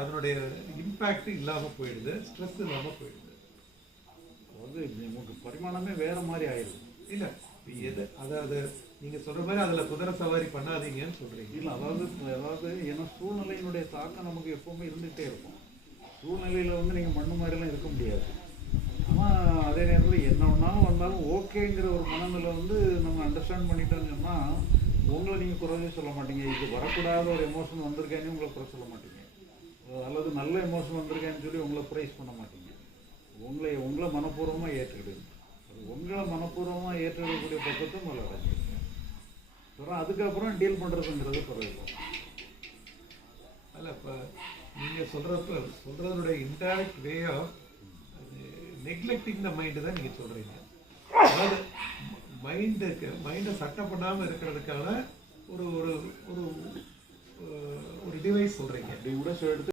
அதனுடைய இம்பேக்ட் இல்லாம போயிடுது, ஸ்ட்ரெஸ் இல்லாம போயிடுது. நமக்கு பரிமாணமே வேற மாதிரி ஆயிடுது. இல்ல எது அதாவது நீங்க சொல்ற மாதிரி அதுல குதிரை சவாரி பண்ணாதீங்கன்னு சொல்றீங்க. இல்லை அதாவது ஏன்னா சூழ்நிலையினுடைய தாக்கம் நமக்கு எப்பவுமே இருந்துகிட்டே இருக்கும். சூழ்நிலையில நீங்கள் மண்ணு மாதிரிலாம் இருக்க முடியாது. ஆனால் அதே நேரத்தில் என்ன ஒன்றாலும் வந்தாலும் ஓகேங்கிற ஒரு மனநிலை நம்ம அண்டர்ஸ்டாண்ட் பண்ணிட்டோம்னு சொன்னால் உங்களை நீங்கள் குறைவே சொல்ல மாட்டீங்க. இது வரக்கூடாத ஒரு எமோஷன் வந்திருக்கேன்னு உங்களை குறை சொல்ல மாட்டீங்க, அல்லது நல்ல எமோஷன் வந்திருக்கேன்னு சொல்லி உங்களை ப்ரைஸ் பண்ண மாட்டீங்க. உங்களை மனப்பூர்வமாக ஏற்றுக்கிடுங்க. அது உங்களை மனப்பூர்வமாக ஏற்றுக்கக்கூடிய பக்கத்தை உங்களை அடைஞ்சிருங்க. அப்புறம் அதுக்கப்புறம் டீல் பண்ணுறதுங்கிறது குறையும். அல்ல இப்போ நீங்கள் சொல்கிறதனுடைய indirect way of neglecting the mind தான் நீங்கள் சொல்கிறீங்க. அதாவது மைண்டை சட்டை பண்ணாமல் இருக்கிறதுக்கான ஒரு ஒரு ஒரு டிவைஸ் சொல்கிறீங்க. அப்படி கூட எடுத்து